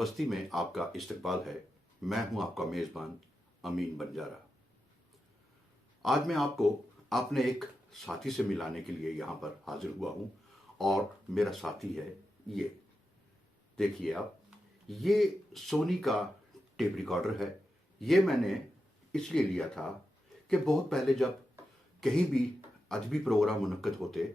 بستی میں آپ کا استقبال ہے۔ میں ہوں آپ کا میزبان امین بنجارہ۔ آج میں آپ کو اپنے ایک ساتھی سے ملانے کے لیے یہاں پر حاضر ہوا ہوں، اور میرا ساتھی ہے یہ دیکھیے آپ، یہ سونی کا ٹیپ ریکارڈر ہے۔ یہ میں نے اس لیے لیا تھا کہ بہت پہلے جب کہیں بھی ادبی پروگرام منعقد ہوتے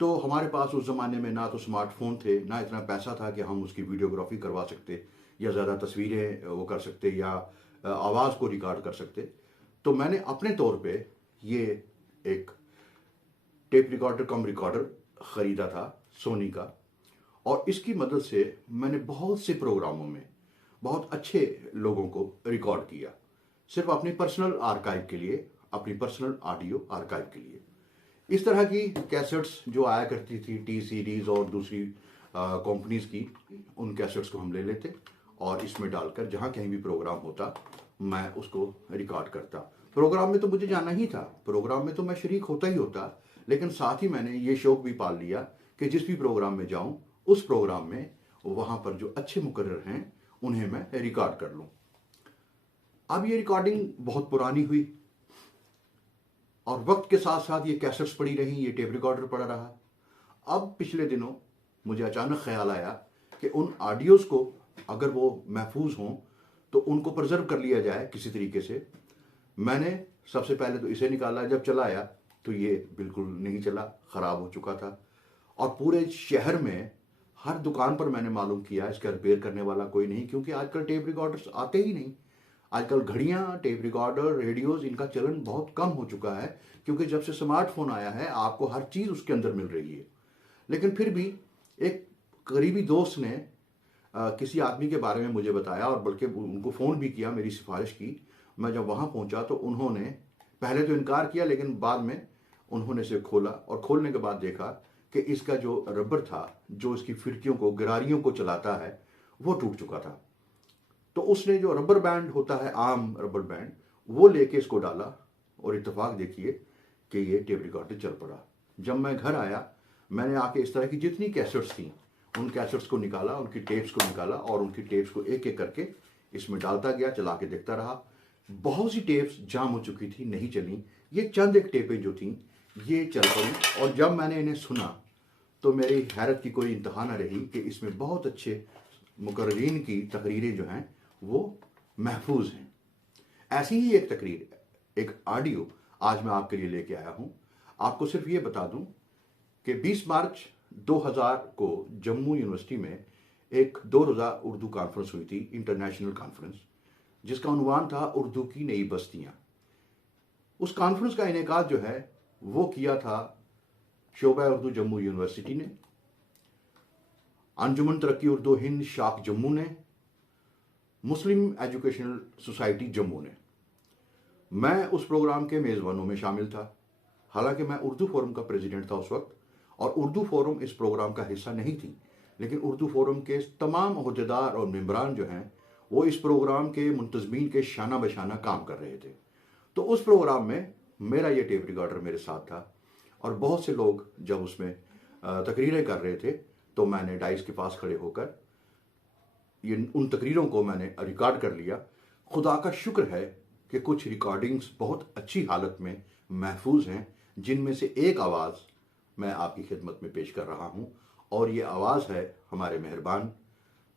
تو ہمارے پاس اس زمانے میں نہ تو اسمارٹ فون تھے، نہ اتنا پیسہ تھا کہ ہم اس کی ویڈیوگرافی کروا سکتے یا زیادہ تصویریں وہ کر سکتے یا آواز کو ریکارڈ کر سکتے۔ تو میں نے اپنے طور پہ یہ ایک ٹیپ ریکارڈر کم ریکارڈر خریدا تھا سونی کا، اور اس کی مدد سے میں نے بہت سے پروگراموں میں بہت اچھے لوگوں کو ریکارڈ کیا، صرف اپنی پرسنل آرکائیو کے لیے، اپنی پرسنل آڈیو آرکائیو کے لیے۔ اس طرح کی کیسٹس جو آیا کرتی تھی ٹی سیریز اور دوسری کمپنیز کی، ان کیسٹس کو ہم لے لیتے اور اس میں ڈال کر جہاں کہیں بھی پروگرام ہوتا میں اس کو ریکارڈ کرتا۔ پروگرام میں تو مجھے جانا ہی تھا، پروگرام میں تو میں شریک ہوتا ہی ہوتا، لیکن ساتھ ہی میں نے یہ شوق بھی پال لیا کہ جس بھی پروگرام میں جاؤں اس پروگرام میں وہاں پر جو اچھے مقرر ہیں انہیں میں ریکارڈ کر لوں۔ اب یہ ریکارڈنگ بہت پرانی ہوئی اور وقت کے ساتھ ساتھ یہ کیسٹس پڑی رہی، یہ ٹیپ ریکارڈر پڑا رہا۔ اب پچھلے دنوں مجھے اچانک خیال آیا کہ ان آڈیوز کو اگر وہ محفوظ ہوں تو ان کو پرزرو کر لیا جائے کسی طریقے سے۔ میں نے سب سے پہلے تو اسے نکالا، جب چلایا تو یہ بالکل نہیں چلا، خراب ہو چکا تھا، اور پورے شہر میں ہر دکان پر میں نے معلوم کیا اس کا ریپیئر کرنے والا کوئی نہیں، کیونکہ آج کل ٹیپ ریکارڈرز آتے ہی نہیں۔ آج کل گھڑیاں، ٹیپ ریکارڈر، ریڈیوز، ان کا چلن بہت کم ہو چکا ہے، کیونکہ جب سے سمارٹ فون آیا ہے آپ کو ہر چیز اس کے اندر مل رہی ہے۔ لیکن پھر بھی ایک قریبی دوست نے کسی آدمی کے بارے میں مجھے بتایا، اور بلکہ ان کو فون بھی کیا، میری سفارش کی۔ میں جب وہاں پہنچا تو انہوں نے پہلے تو انکار کیا، لیکن بعد میں انہوں نے اسے کھولا، اور کھولنے کے بعد دیکھا کہ اس کا جو ربر تھا جو اس کی پھرکیوں کو، گراریوں کو چلاتا ہے، وہ ٹوٹ چکا تھا۔ تو اس نے جو ربر بینڈ ہوتا ہے، عام ربر بینڈ، وہ لے کے اس کو ڈالا، اور اتفاق دیکھیے کہ یہ ٹیپ ریکارڈر چل پڑا۔ جب میں گھر آیا میں نے آ کے اس طرح کی جتنی کیسٹس تھیں ان کیسٹس کو نکالا، ان کی ٹیپس کو نکالا، اور ان کی ٹیپس کو ایک ایک کر کے اس میں ڈالتا گیا، چلا کے دیکھتا رہا۔ بہت سی ٹیپس جام ہو چکی تھی، نہیں چلیں۔ یہ چند ایک ٹیپیں جو تھیں یہ چل پڑیں، اور جب میں نے انہیں سنا تو میری حیرت کی کوئی انتہا نہ رہی کہ اس میں بہت اچھے مقررین کی تقریریں جو ہیں وہ محفوظ ہیں۔ ایسی ہی ایک تقریر، ایک آڈیو آج میں آپ کے لیے لے کے آیا ہوں۔ آپ کو صرف یہ بتا دوں کہ 20 مارچ 2000 کو جموں یونیورسٹی میں ایک 2 روزہ اردو کانفرنس ہوئی تھی، انٹرنیشنل کانفرنس، جس کا عنوان تھا اردو کی نئی بستیاں۔ اس کانفرنس کا انعقاد جو ہے وہ کیا تھا شعبہ اردو جموں یونیورسٹی نے، انجمن ترقی اردو ہند شاخ جموں نے، مسلم ایجوکیشنل سوسائٹی جموں نے۔ میں اس پروگرام کے میزبانوں میں شامل تھا، حالانکہ میں اردو فورم کا پریزیڈنٹ تھا اس وقت، اور اردو فورم اس پروگرام کا حصہ نہیں تھی، لیکن اردو فورم کے تمام عہدیدار اور ممبران جو ہیں وہ اس پروگرام کے منتظمین کے شانہ بشانہ کام کر رہے تھے۔ تو اس پروگرام میں میرا یہ ٹیپ ریکارڈر میرے ساتھ تھا، اور بہت سے لوگ جب اس میں تقریریں کر رہے تھے تو میں نے ڈائس کے پاس کھڑے ہو کر ان تقریروں کو میں نے ریکارڈ کر لیا۔ خدا کا شکر ہے کہ کچھ ریکارڈنگز بہت اچھی حالت میں محفوظ ہیں، جن میں سے ایک آواز میں آپ کی خدمت میں پیش کر رہا ہوں، اور یہ آواز ہے ہمارے مہربان،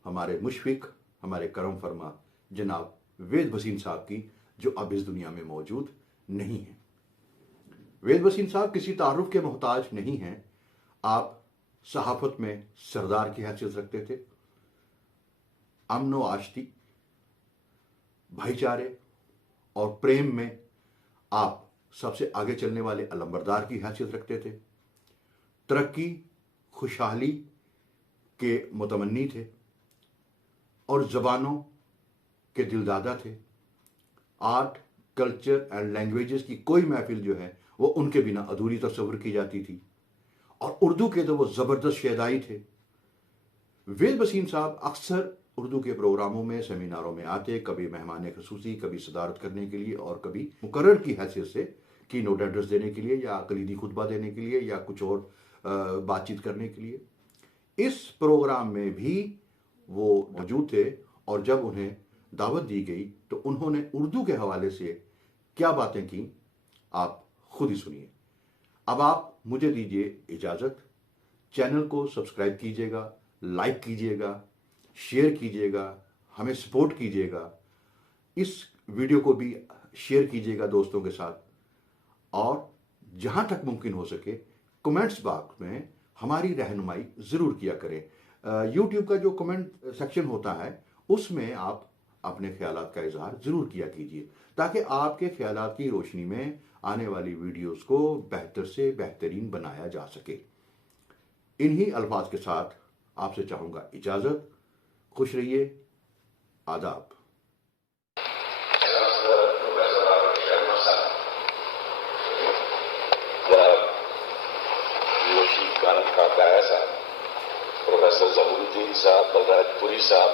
ہمارے مشفق، ہمارے کرم فرما جناب وید بھسین صاحب کی، جو اب اس دنیا میں موجود نہیں ہیں۔ وید بھسین صاحب کسی تعارف کے محتاج نہیں ہیں۔ آپ صحافت میں سردار کی حیثیت رکھتے تھے، امن و آشتی، بھائی چارے اور پریم میں آپ سب سے آگے چلنے والے علمبردار کی حیثیت رکھتے تھے، ترقی، خوشحالی کے متمنی تھے، اور زبانوں کے دلدادہ تھے۔ آرٹ، کلچر اینڈ لینگویجز کی کوئی محفل جو ہے وہ ان کے بنا ادھوری تصور کی جاتی تھی، اور اردو کے تو وہ زبردست شیدائی تھے۔ وید بھسین صاحب اکثر اردو کے پروگراموں میں، سیمیناروں میں آتے، کبھی مہمان خصوصی، کبھی صدارت کرنے کے لیے، اور کبھی مقرر کی حیثیت سے کی نوٹ ایڈریس دینے کے لیے، یا کلیدی خطبہ دینے کے لیے، یا کچھ اور بات چیت کرنے کے لیے۔ اس پروگرام میں بھی وہ موجود تھے اور جب انہیں دعوت دی گئی تو انہوں نے اردو کے حوالے سے کیا باتیں کی، آپ خود ہی سنیے۔ اب آپ مجھے دیجیے اجازت، چینل کو سبسکرائب کیجیے گا، لائک کیجیے گا، شیئر کیجیے گا، ہمیں سپورٹ کیجیے گا، اس ویڈیو کو بھی شیئر کیجیے گا دوستوں کے ساتھ، اور جہاں تک ممکن ہو سکے کمنٹس باکس میں ہماری رہنمائی ضرور کیا کریں۔ یوٹیوب کا جو کمنٹ سیکشن ہوتا ہے اس میں آپ اپنے خیالات کا اظہار ضرور کیا کیجیے، تاکہ آپ کے خیالات کی روشنی میں آنے والی ویڈیوز کو بہتر سے بہترین بنایا جا سکے۔ انہی الفاظ کے ساتھ آپ سے چاہوں گا اجازت، خوش رہیے، آداب۔ پروفیسر ظہور الدین صاحب، بلراج پوری صاحب،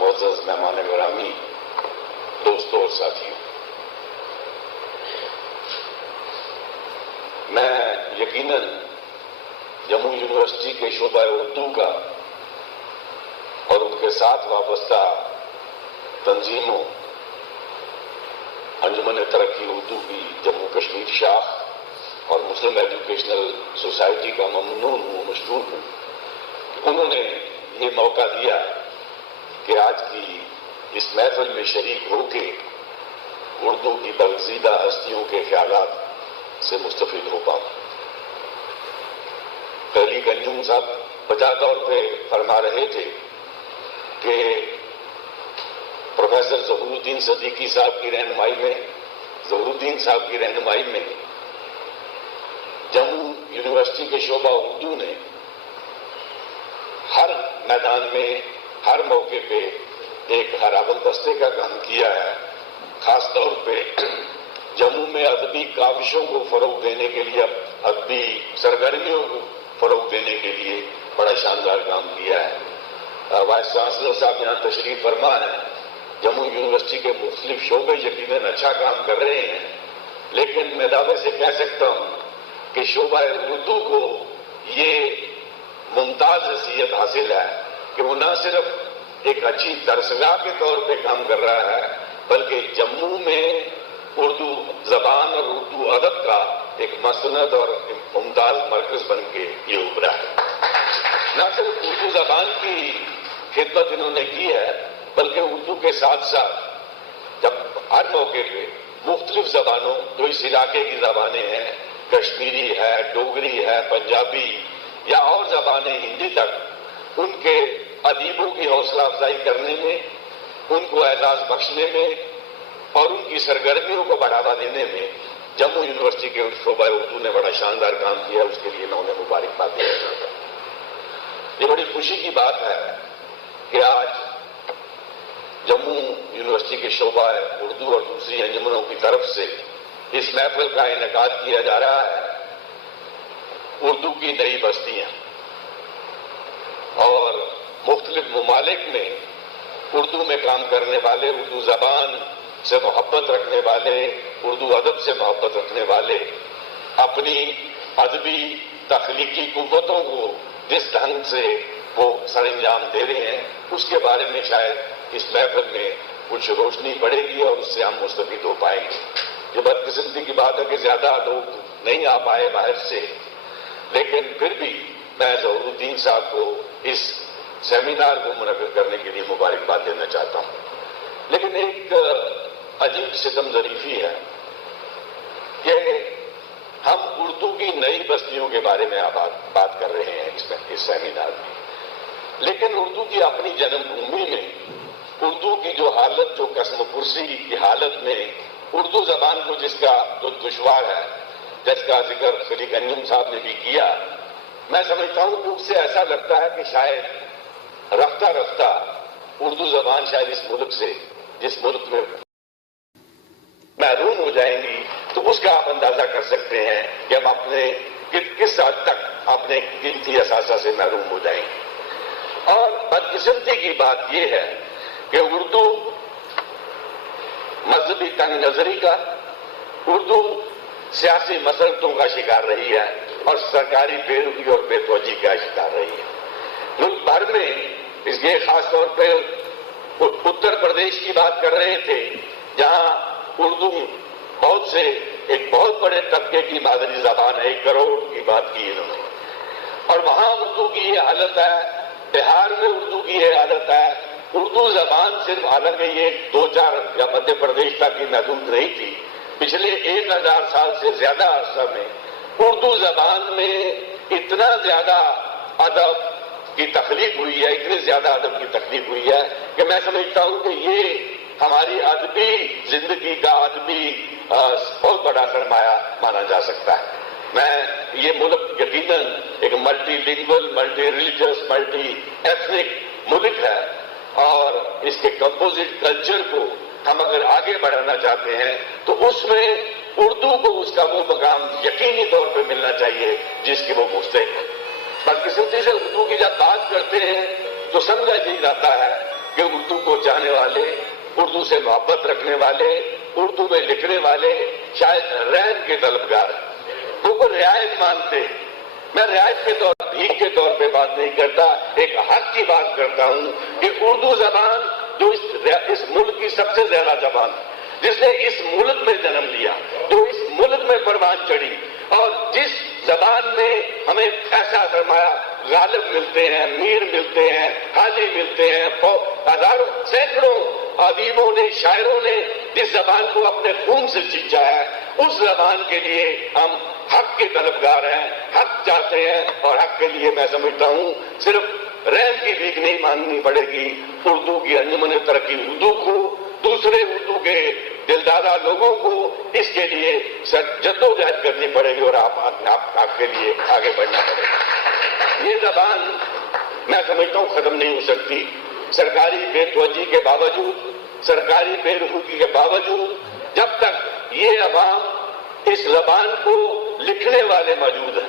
معزز مہمان گرامی، دوستوں اور ساتھیوں، میں یقیناً جموں یونیورسٹی کے شعبہ اردو کا اور ان کے ساتھ وابستہ تنظیموں، انجمن ترقی اردو کی جموں کشمیر شاخ اور مسلم ایجوکیشنل سوسائٹی کا ممنون ہوں، مشکور ہوں کہ انہوں نے یہ موقع دیا کہ آج کی اس محفل میں شریک ہو کے اردو کی برگزیدہ ہستیوں کے خیالات سے مستفید ہو پاؤں۔ پہلی گنجم صاحب بجا طور پہ فرما رہے تھے کہ پروفیسر ظہور الدین صدیقی صاحب کی رہنمائی میں جموں یونیورسٹی کے شعبہ اردو نے ہر میدان میں، ہر موقع پہ ایک ہرابل دستے کا کام کیا ہے۔ خاص طور پہ جموں میں ادبی کاوشوں کو فروغ دینے کے لیے، ادبی سرگرمیوں کو فروغ دینے کے لیے بڑا شاندار کام کیا ہے۔ وائس چانسلر صاحب یہاں تشریف فرما ہے۔ جموں یونیورسٹی کے مختلف شعبے یقیناً اچھا کام کر رہے ہیں، لیکن میں دعوے سے کہہ سکتا ہوں کہ شعبہ اردو کو یہ ممتاز حیثیت حاصل ہے کہ وہ نہ صرف ایک اچھی درسگاہ کے طور پہ کام کر رہا ہے، بلکہ جموں میں اردو زبان اور اردو ادب کا ایک مسند اور ممتاز مرکز بن کے یہ ابھرا ہے۔ نہ صرف اردو زبان کی خدمت انہوں نے کی ہے، بلکہ اردو کے ساتھ ساتھ جب ہر موقع پہ مختلف زبانوں، جو اس علاقے کی زبانیں ہیں، کشمیری ہے، ڈوگری ہے، پنجابی یا اور زبانیں ہندی تک، ان کے ادیبوں کی حوصلہ افزائی کرنے میں، ان کو اعزاز بخشنے میں اور ان کی سرگرمیوں کو بڑھاوا دینے میں جموں یونیورسٹی کے شعبہ اردو نے بڑا شاندار کام کیا۔ اس کے لیے میں انہیں مبارکباد دینا چاہتا ہوں۔ یہ بڑی خوشی کی بات ہے کہ آج جموں یونیورسٹی کے شعبہ اردو اور دوسری انجمنوں کی طرف سے اس محفل کا انعقاد کیا جا رہا ہے۔ اردو کی نئی بستیاں اور مختلف ممالک میں اردو میں کام کرنے والے، اردو زبان سے محبت رکھنے والے، اردو ادب سے محبت رکھنے والے اپنی ادبی تخلیقی قوتوں کو جس ڈھنگ سے وہ سر انجام دے رہے ہیں، اس کے بارے میں شاید اس محفل میں کچھ روشنی پڑے گی اور اس سے ہم مستفید ہو پائیں گے۔ یہ بدقسمتی کی بات ہے کہ زیادہ لوگ نہیں آ پائے باہر سے، لیکن پھر بھی میں ظہور الدین صاحب کو اس سیمینار کو منعقد کرنے کے لیے مبارکباد دینا چاہتا ہوں۔ لیکن ایک عجیب ستم ظریفی ہے کہ ہم اردو کی نئی بستیوں کے بارے میں بات کر رہے ہیں اس سیمینار میں، لیکن اردو کی اپنی جنم بھومی میں اردو کی جو حالت، جو قسم پرسی کی حالت میں اردو زبان کو جس کا جو دشوار ہے، جس کا ذکر شریک انجم صاحب نے بھی کیا، میں سمجھتا ہوں کہ اس سے ایسا لگتا ہے کہ شاید رفتہ رفتہ اردو زبان شاید اس ملک سے، جس ملک میں محروم ہو جائیں گی، تو اس کا آپ اندازہ کر سکتے ہیں کہ ہم اپنے کس حد تک اپنے قیمتی اثاثہ سے محروم ہو جائیں گے۔ اور بدقسمتی کی بات یہ ہے کہ اردو مذہبی تنگ نظری کا، اردو سیاسی مسلطوں کا شکار رہی ہے اور سرکاری بے رخی اور بے توجہی کا شکار رہی ہے۔ ملک بھر میں اس لیے خاص طور پہ اتر پردیش کی بات کر رہے تھے جہاں اردو ایک بہت بڑے طبقے کی مادری زبان ہے، 1 کروڑ کی بات کی انہوں نے، اور وہاں اردو کی یہ حالت ہے، بہار میں اردو کی یہ حالت ہے. اردو زبان صرف حالانکہ یہ 2-4 یا مدھیہ پردیش تک ہی محدود نہیں تھی، پچھلے 1000 سال سے زیادہ عرصہ میں اردو زبان میں اتنا زیادہ ادب کی تخلیق ہوئی ہے، اتنے زیادہ ادب کی تخلیق ہوئی ہے کہ میں سمجھتا ہوں کہ یہ ہماری ادبی زندگی کا ادبی بہت بڑا سرمایہ مانا جا سکتا ہے. یہ ملک یقیناً ایک multi lingual, multi religious, multi ethnic ملک ہے، اور اس کے کمپوزٹ کلچر کو ہم اگر آگے بڑھانا چاہتے ہیں تو اس میں اردو کو اس کا وہ مقام یقینی طور پہ ملنا چاہیے جس کی وہ مستحق ہے. بدقسمتی سے اردو کی جب بات کرتے ہیں تو سمجھا یہ جاتا ہے کہ اردو کو جانے والے، اردو سے محبت رکھنے والے، اردو میں لکھنے والے شاید رعایت کے طلبگار ہیں، وہ کو رعایت مانتے ہیں. میں رعایت بھیک کے طور پہ بات نہیں کرتا، ایک حق کی بات کرتا ہوں کہ اردو زبان جو اس ملک کی سب سے زیادہ زبان ہے، جس نے اس ملک میں جنم لیا، جو اس ملک میں پروان چڑھی، اور جس زبان میں ہمیں ایسا سرمایہ غالب ملتے ہیں، میر ملتے ہیں، حاجی ملتے ہیں، ہزاروں سینکڑوں ادیبوں نے، شاعروں نے جس زبان کو اپنے خون سے سینچا ہے، اس زبان کے لیے ہم حق کے طلبگار ہیں، حق چاہتے ہیں، اور حق کے لیے میں سمجھتا ہوں صرف رین کی بھیک نہیں ماننی پڑے گی. اردو کی انجمن ترقی اردو کو، دوسرے اردو کے دلدادہ لوگوں کو اس کے لیے جدوجہد کرنی پڑے گی، اور آپ کے لیے آگے بڑھنا پڑے گا. یہ زبان میں سمجھتا ہوں ختم نہیں ہو سکتی. سرکاری بے توجہی کے باوجود، سرکاری بے رخی کے باوجود، جب تک یہ عوام اس زبان کو لکھنے والے موجود ہیں،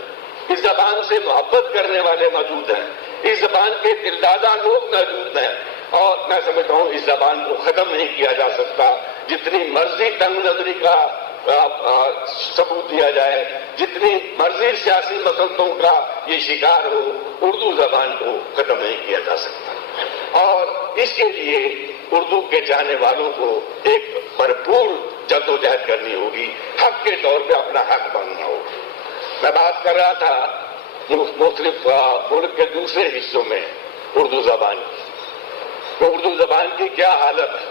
اس زبان سے محبت کرنے والے موجود ہیں، اس زبان کے دلدادہ لوگ موجود ہیں، اور میں سمجھتا ہوں اس زبان کو ختم نہیں کیا جا سکتا. جتنی مرضی تنگ نظری کا ثبوت دیا جائے، جتنی مرضی سیاسی مسلطوں کا یہ شکار ہو، اردو زبان کو ختم نہیں کیا جا سکتا. اور اس کے لیے اردو کے چاہنے والوں کو ایک بھرپور جدوجہد کرنی ہوگی، حق کے طور پہ اپنا حق ماننا ہوگا. میں بات کر رہا تھا مختلف ملک کے دوسرے حصوں میں اردو زبان کی، تو اردو زبان کی کیا حالت ہے،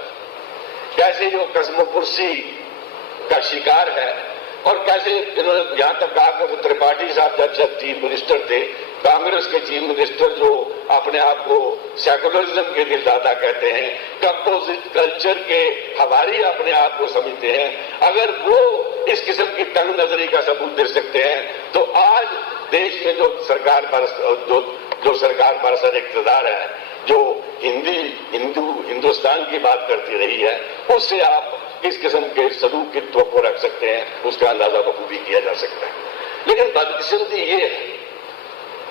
کیسے جو قسم و پرسی کا شکار ہے، اور کیسے انہوں نے یہاں تک کہا کہ ترپاٹھی صاحب جب چیف منسٹر تھے، کانگریس کے چیف منسٹر جو اپنے آپ کو سیکولرزم کے دلدادہ کہتے ہیں، کمپوزٹ کلچر کے حواری اپنے آپ کو سمجھتے ہیں، اگر وہ اس قسم کی تنگ نظری کا ثبوت دے سکتے ہیں تو آج دیش میں جو سرکار برسر اقتدار ہے، جو ہندوستان کی بات کرتی رہی ہے، اس سے آپ کس قسم کے سلوک کی توقع رکھ سکتے ہیں، اس کا اندازہ بخوبی کیا جا سکتا ہے. لیکن بدقسمتی یہ ہے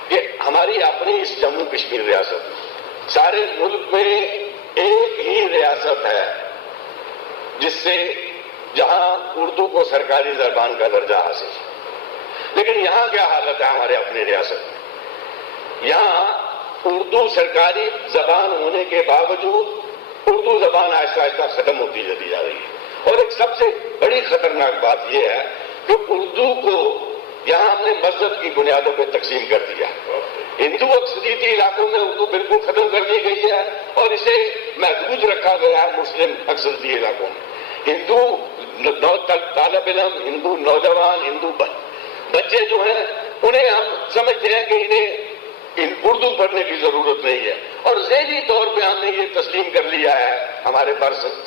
کہ ہماری اپنی اس جموں کشمیر ریاست، سارے ملک میں ایک ہی ریاست ہے جہاں اردو کو سرکاری زبان کا درجہ حاصل ہے. لیکن یہاں کیا حالت ہے ہمارے اپنی ریاست میں؟ یہاں اردو سرکاری زبان ہونے کے باوجود اردو زبان آہستہ آہستہ ختم ہوتی چلی جا رہی ہے. اور ایک سب سے بڑی خطرناک بات یہ ہے کہ اردو کو یہاں ہم نے مذہب کی بنیادوں پہ تقسیم کر دیا. ہندو اکثریتی علاقوں میں اردو بالکل ختم کر دی گئی ہے، اور اسے محدود رکھا گیا ہے مسلم اکثریتی علاقوں میں. ہندو طالب علم، ہندو نوجوان، ہندو بچے جو ہیں انہیں ہم سمجھتے ہیں کہ انہیں اردو پڑھنے کی ضرورت نہیں ہے، اور ذہنی طور پہ ہم نے یہ تسلیم کر لیا ہے ہمارے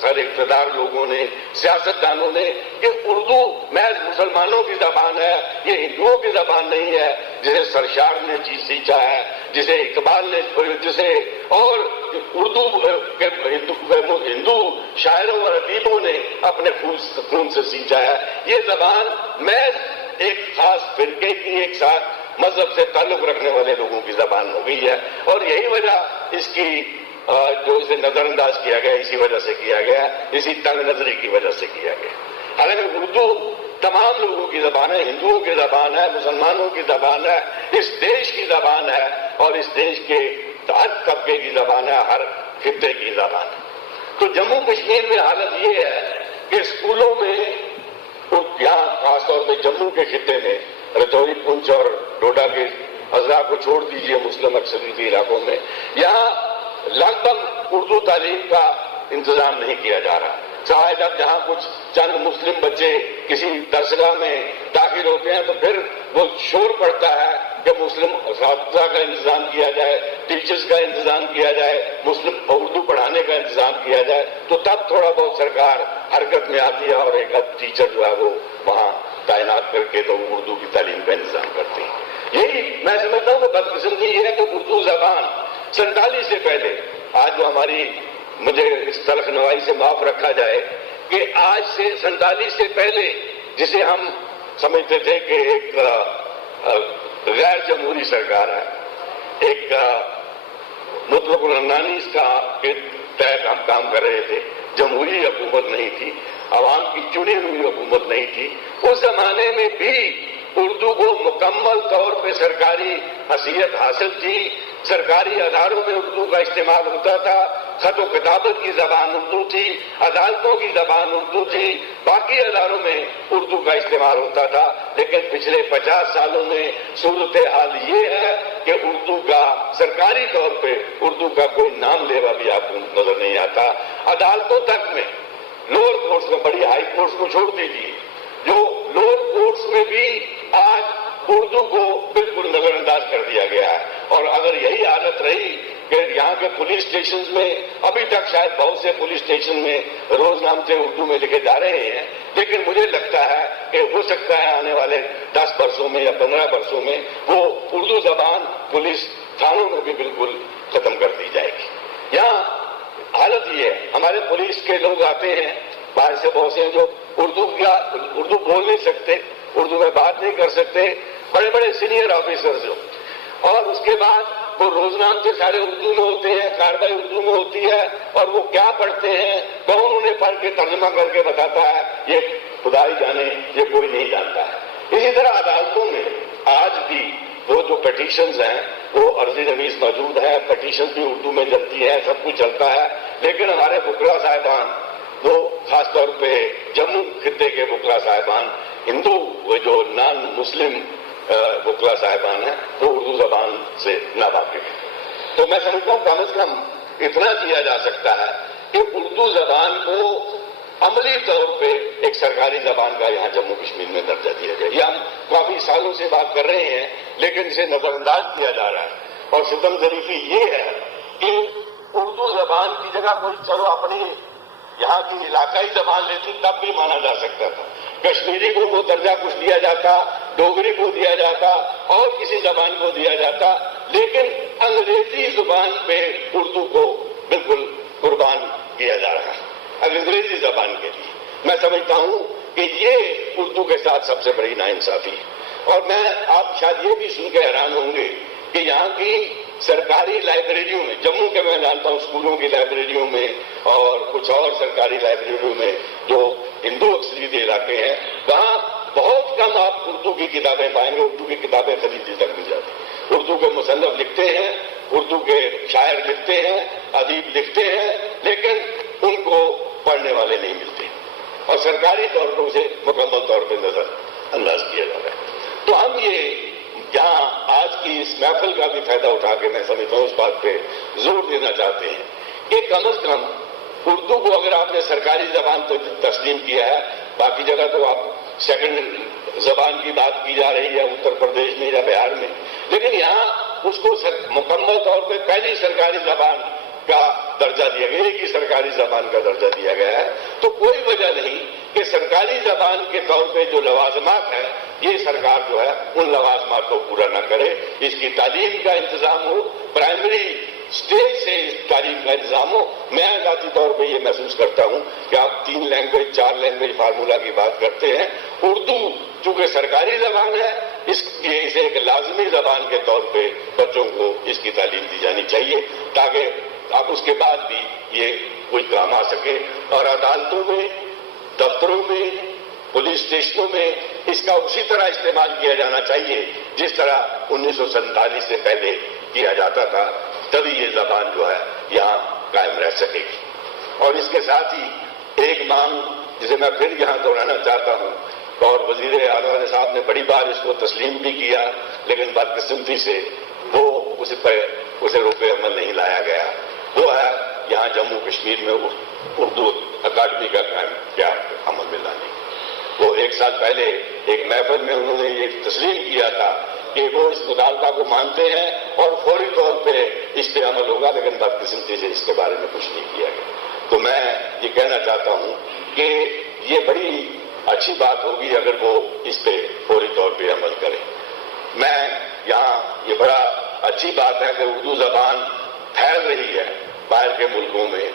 سر اقتدار لوگوں نے، سیاستدانوں نے، کہ اردو محض مسلمانوں کی زبان ہے، یہ ہندوؤں کی زبان نہیں ہے، جسے سرشار نے چیز سیکھا ہے، جسے اقبال نے، جسے اور اردو ہندو شاعروں اور ادیبوں نے اپنے خون سے سینچا ہے. یہ زبان محض ایک خاص فرقے کی، ایک ساتھ مذہب سے تعلق رکھنے والے لوگوں کی زبان ہو گئی ہے، اور یہی وجہ اس کی جو اسے نظر انداز کیا گیا، اسی وجہ سے کیا گیا، اسی تنگ نظری کی وجہ سے کیا گیا. حالانکہ اردو تمام لوگوں کی زبان ہے، ہندوؤں کی زبان ہے، مسلمانوں کی زبان ہے، اس دیش کی زبان ہے، اور اس دیش کے ہر طبقے کی زبان ہے، ہر خطے کی زبان ہے۔ تو جموں کشمیر میں حالت یہ ہے کہ اسکولوں میں، یہاں خاص طور پہ جموں کے خطے میں، رجوری، پونچھ اور ڈوڈا کے اضلاع کو چھوڑ دیجیے، مسلم اکثریتی علاقوں میں یہاں لگ بھگ اردو تعلیم کا انتظام نہیں کیا جا رہا۔ شاید اب جہاں کچھ چند مسلم بچے کسی درسگاہ میں داخل ہوتے ہیں تو پھر وہ شور پڑتا ہے کہ مسلم اساتذہ کا انتظام کیا جائے، ٹیچرز کا انتظام کیا جائے، مسلم اردو پڑھانے کا انتظام کیا جائے، تو تب تھوڑا بہت سرکار حرکت میں آتی ہے اور ایک ٹیچر جو ہے وہ وہاں تعینات کر کے تو اردو کی تعلیم کا انتظام کرتے ہیں۔ یہی میں سمجھتا ہوں کہ بدقسمتی یہ ہے کہ اردو زبان 47 سے پہلے، آج جو ہماری، مجھے اس تلخ نوائی سے معاف رکھا جائے کہ آج سے 47 سے پہلے جسے ہم سمجھتے تھے کہ ایک غیر جمہوری سرکار ہے، ایک مطلق العنانی کا کے تحت ہم کام کر رہے تھے، جمہوری حکومت نہیں تھی، عوام کی چنی ہوئی حکومت نہیں تھی، اس زمانے میں بھی اردو کو مکمل طور پہ سرکاری حیثیت حاصل تھی۔ سرکاری اداروں میں اردو کا استعمال ہوتا تھا، خط و کتابت کی زبان اردو تھی، عدالتوں کی زبان اردو تھی، باقی اداروں میں اردو کا استعمال ہوتا تھا۔ لیکن پچھلے 50 سالوں میں صورتحال یہ ہے کہ اردو کا سرکاری طور پہ اردو کا کوئی نام لیوا بھی آپ کو نظر نہیں آتا۔ عدالتوں تک میں، لوور کورٹس میں، بڑی ہائی کورٹس کو چھوڑ دیجیے، جو لوور کورٹس میں بھی آج اردو کو بالکل نظر انداز کر دیا گیا ہے۔ اور اگر یہی حالت رہی کہ یہاں کے پولیس اسٹیشنز میں، ابھی تک شاید بہت سے پولیس اسٹیشن میں روزنامے اردو میں لکھے جا رہے ہیں، لیکن مجھے لگتا ہے کہ ہو سکتا ہے آنے والے 10 برسوں میں یا 15 برسوں میں وہ اردو زبان پولیس تھانوں میں بھی بالکل ختم کر دی جائے گی۔ یہاں حالت یہ ہے، ہمارے پولیس کے لوگ آتے ہیں باہر سے، بہت سے ہیں جو اردو بول نہیں سکتے، اردو میں بات نہیں کر سکتے، بڑے بڑے سینئر آفیسرز جو، اور اس کے بعد وہ روزنامے سے سارے اردو میں ہوتے ہیں، کارروائی اردو میں ہوتی ہے، اور وہ کیا پڑھتے ہیں، کون انہیں پڑھ کے ترجمہ کر کے بتاتا ہے، یہ خدا ہی جانے، یہ کوئی نہیں جانتا ہے۔ اسی طرح عدالتوں میں آج بھی وہ جو پٹیشنز ہیں وہ عرضی نویس موجود ہیں، پٹیشن بھی اردو میں چلتی ہے، سب کچھ چلتا ہے، لیکن ہمارے وکلا صاحبان، وہ خاص طور پہ جموں خطے کے وکلا صاحبان، ہندو وہ جو نان مسلم وکلا صاحبان ہیں، وہ اردو زبان سے ناواقف ہیں۔ تو میں سمجھتا ہوں کم از کم اتنا کیا جا سکتا ہے کہ اردو زبان کو عملی طور پہ ایک سرکاری زبان کا یہاں جموں کشمیر میں درجہ دیا جائے۔ یہ ہم کافی سالوں سے بات کر رہے ہیں، لیکن اسے نظر انداز کیا جا رہا ہے۔ اور ستم ظریفی یہ ہے کہ اردو زبان کی جگہ کوئی چلو اپنی یہاں کی علاقائی زبان لیتی تب بھی مانا جا سکتا تھا، کشمیری کو وہ درجہ کچھ دیا جاتا، ڈوگری کو دیا جاتا، اور کسی زبان کو دیا جاتا، لیکن انگریزی زبان پہ اردو کو بالکل قربان کیا جا رہا ہے انگریزی زبان کے لیے۔ میں سمجھتا ہوں کہ یہ اردو کے ساتھ سب سے بڑی ناانصافی ہے۔ اور میں آپ شاید یہ بھی سن کے حیران ہوں گے کہ یہاں کی سرکاری لائبریریوں میں، جموں کے میں جانتا ہوں اسکولوں کی لائبریریوں میں اور کچھ اور سرکاری لائبریریوں میں جو ہندو اکثریتی علاقے ہیں، وہاں بہت کم آپ اردو کی کتابیں پائیں گے، اردو کی کتابیں خریدی تک مل جاتی۔ اردو کے مصنف لکھتے ہیں، اردو کے شاعر لکھتے ہیں، ادیب لکھتے ہیں، لیکن ان کو پڑھنے والے نہیں ملتے، اور سرکاری طور پر اسے مکمل طور پہ نظر انداز کیا جا رہا ہے۔ تو ہم یہ یہاں آج کی اس محفل کا بھی فائدہ اٹھا کے میں سمجھتا ہوں اس بات پہ زور دینا چاہتے ہیں کہ کم از کم اردو کو اگر آپ نے سرکاری زبان تو تسلیم کیا ہے، باقی جگہ تو آپ سیکنڈ زبان کی بات کی جا رہی ہے اتر پردیش میں یا بہار میں، لیکن یہاں اس کو مکمل طور پہ پہلی سرکاری زبان کا درجہ دیا گیا، ایک ہی سرکاری زبان کا درجہ دیا گیا ہے۔ تو کوئی وجہ نہیں کہ سرکاری زبان کے طور پہ جو لوازمات ہیں، یہ سرکار جو ہے ان لوازمات کو پورا نہ کرے، اس کی تعلیم کا انتظام ہو، پرائمری اسٹیج سے اس تعلیم کا انتظام ہو۔ میں ذاتی طور پہ یہ محسوس کرتا ہوں کہ آپ 3 لینگویج 4 لینگویج فارمولا کی بات کرتے ہیں، اردو چونکہ سرکاری زبان ہے، اسے ایک لازمی زبان کے طور پہ بچوں کو اس کی تعلیم دی جانی چاہیے، تاکہ اب اس کے بعد بھی یہ کوئی کام آ سکے۔ اور عدالتوں میں، دفتروں میں، پولیس اسٹیشنوں میں اس کا اسی طرح استعمال کیا جانا چاہیے جس طرح 1947 سے پہلے کیا جاتا تھا۔ تبھی یہ زبان جو ہے یہاں قائم رہ سکے گی. اور اس کے ساتھ ہی ایک مانگ جسے میں پھر یہاں دہرانا چاہتا ہوں، اور وزیر اعلیٰ صاحب نے بڑی بار اس کو تسلیم بھی کیا، لیکن بدقسمتی سے وہ اسے روپے عمل نہیں لایا گیا. وہ ہے یہاں جموں کشمیر میں اردو اکیڈمی کا قیام عمل میں لانے. وہ 1 سال پہلے ایک محفل میں انہوں نے یہ تسلیم کیا تھا کہ وہ اس مطالبہ کو مانتے ہیں اور فوری طور پہ اس پہ عمل ہوگا، لیکن بدقسمتی سے اس کے بارے میں کچھ نہیں کیا گیا. تو میں یہ کہنا چاہتا ہوں کہ یہ بڑی اچھی بات ہوگی اگر وہ اس پہ فوری طور پہ عمل کرے. میں یہاں یہ بڑا اچھی بات ہے کہ اردو زبان پھیل رہی ہے باہر کے ملکوں میں.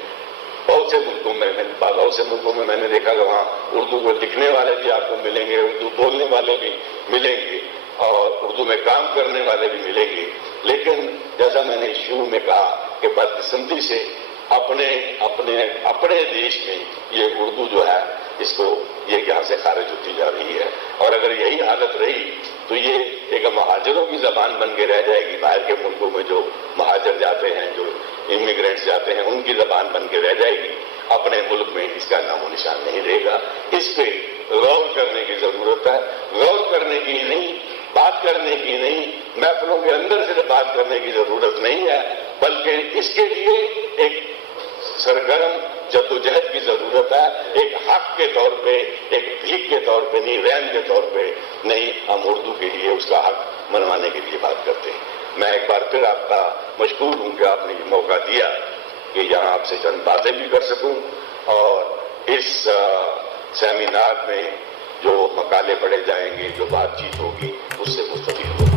بہت سے ملکوں میں میں نے دیکھا کہ وہاں اردو کو لکھنے والے بھی آپ کو ملیں گے، اردو بولنے والے بھی ملیں گے اور اردو میں کام کرنے والے بھی ملیں گے. لیکن جیسا میں نے شروع میں کہا کہ بدقسمتی سے اپنے دیش میں یہ اردو جو ہے اس کو یہ یہاں سے خارج ہوتی جا رہی ہے. اور اگر یہی حالت رہی تو یہ ایک مہاجروں کی زبان بن کے رہ جائے گی. باہر کے ملکوں میں جو مہاجر جاتے ہیں، جو امیگرینٹس جاتے ہیں، ان کی زبان بن کے رہ جائے گی. اپنے ملک میں اس کا نام و نشان نہیں رہے گا. اس پہ غور کرنے کی ضرورت ہے. غور کرنے کی نہیں، بات کرنے کی نہیں، محفلوں کے اندر سے بات کرنے کی ضرورت نہیں ہے، بلکہ اس کے لیے ایک سرگرم جدوجہد کی ضرورت ہے. ایک حق کے طور پہ، ایک بھیک کے طور پہ نہیں، رحم کے طور پہ نہیں. ہم اردو کے لیے اس کا حق منوانے کے لیے بات کرتے ہیں. میں ایک بار پھر آپ کا مشکور ہوں کہ آپ نے یہ موقع دیا کہ یہاں آپ سے چند باتیں بھی کر سکوں اور اس سیمینار میں جو مقالے پڑھے جائیں گے، جو بات چیت ہوگی، اس سے مستفید ہوں.